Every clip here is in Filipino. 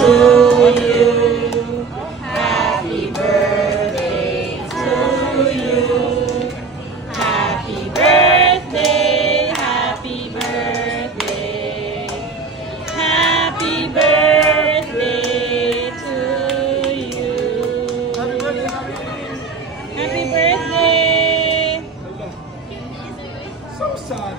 you. Happy birthday to you. Happy birthday, happy birthday. Happy birthday to you. Happy birthday. So sad.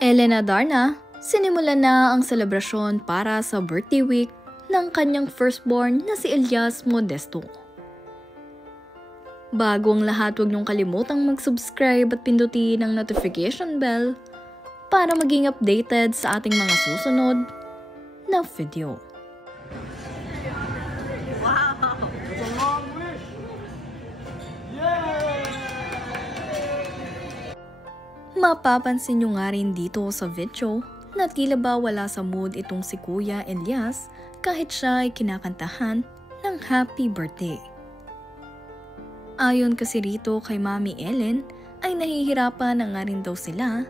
Elena Darna, sinimulan na ang selebrasyon para sa birthday week ng kanyang firstborn na si Elias Modesto. Bago ang lahat, huwag niyong kalimutang mag-subscribe at pindutin ang notification bell para maging updated sa ating mga susunod na video. Wow! That's a long wish! Yay! Mapapansin nyo nga rin dito sa video na tila ba wala sa mood itong si Kuya Elias kahit siya ay kinakantahan ng happy birthday. Ayon kasi rito kay Mami Ellen ay nahihirapan na nga rin daw sila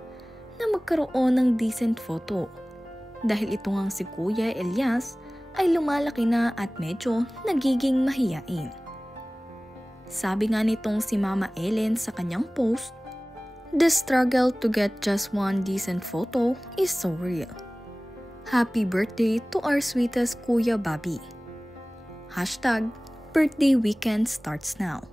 na magkaroon ng decent photo dahil ito ngang si Kuya Elias ay lumalaki na at medyo nagiging mahiyain. Sabi nga nitong si Mama Ellen sa kanyang post, "The struggle to get just one decent photo is so real. Happy birthday to our sweetest Kuya Bobby. Hashtag birthday weekend starts now."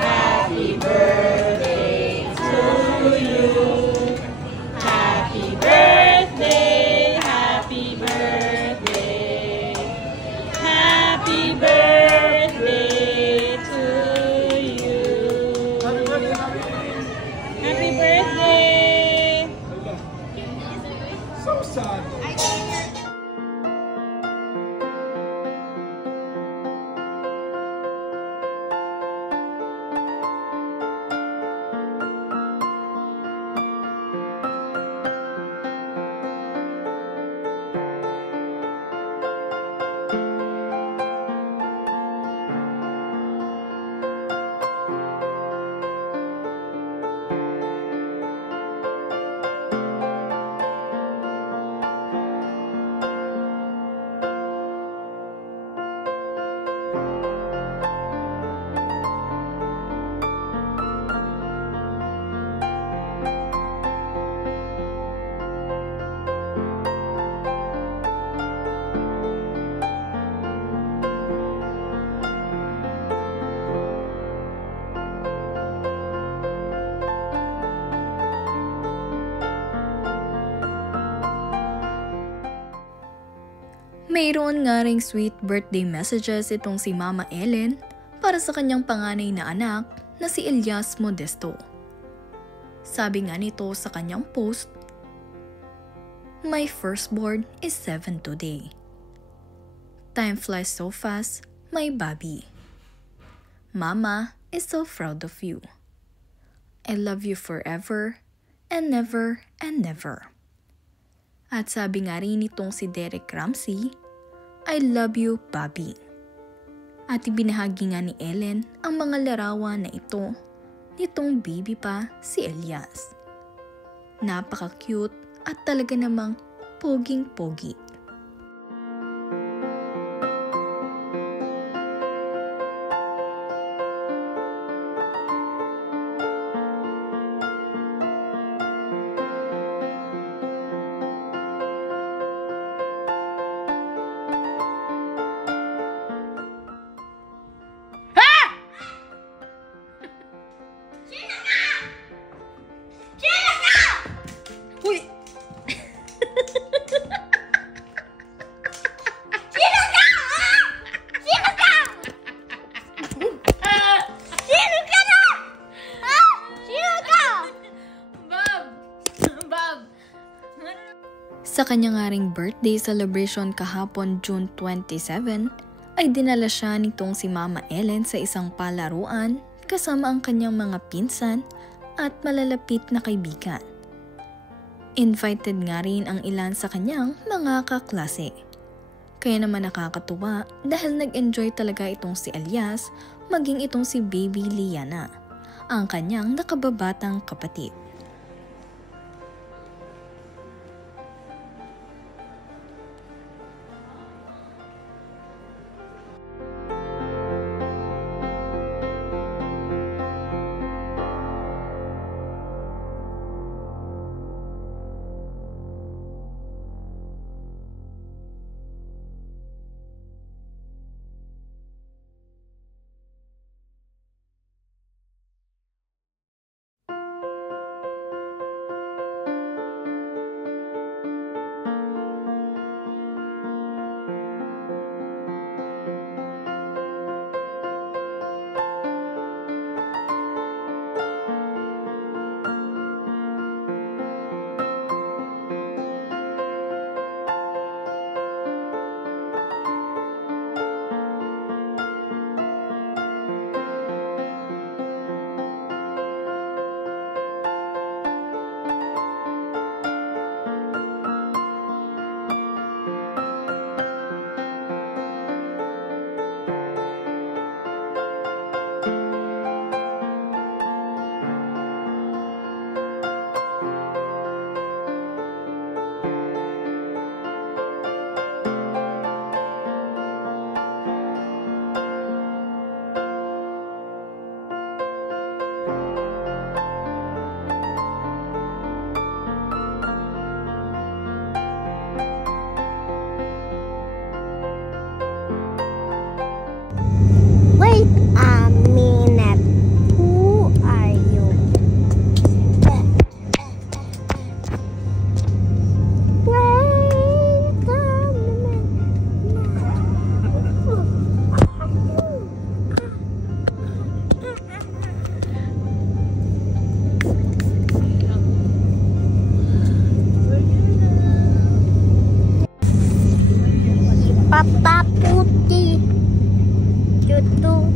Happy birthday to you. Happy birthday, happy birthday. Happy birthday to you. Happy birthday. So sad. Mayroon nga ring sweet birthday messages itong si Mama Ellen para sa kanyang panganay na anak na si Elias Modesto. Sabi nga nito sa kanyang post, "My firstborn is 7 today. Time flies so fast, my Bobby. Mama is so proud of you. I love you forever and never and never." At sabi nga rin nitong si Derek Ramsey, "I love you, Bobby." At ibinahagi nga ni Ellen ang mga larawan na ito nitong baby pa si Elias. Napaka-cute at talaga namang poging-pogi. Sa kanya nga ring birthday celebration kahapon June 27, ay dinala siya nitong si Mama Ellen sa isang palaruan kasama ang kanyang mga pinsan at malalapit na kaibigan. Invited nga rin ang ilan sa kanyang mga kaklase. Kaya naman nakakatuwa dahil nag-enjoy talaga itong si Elias maging itong si Baby Liana, ang kanyang nakababatang kapatid. Wait a minute. Who are you? Wait a minute. Papa putih. Tuh.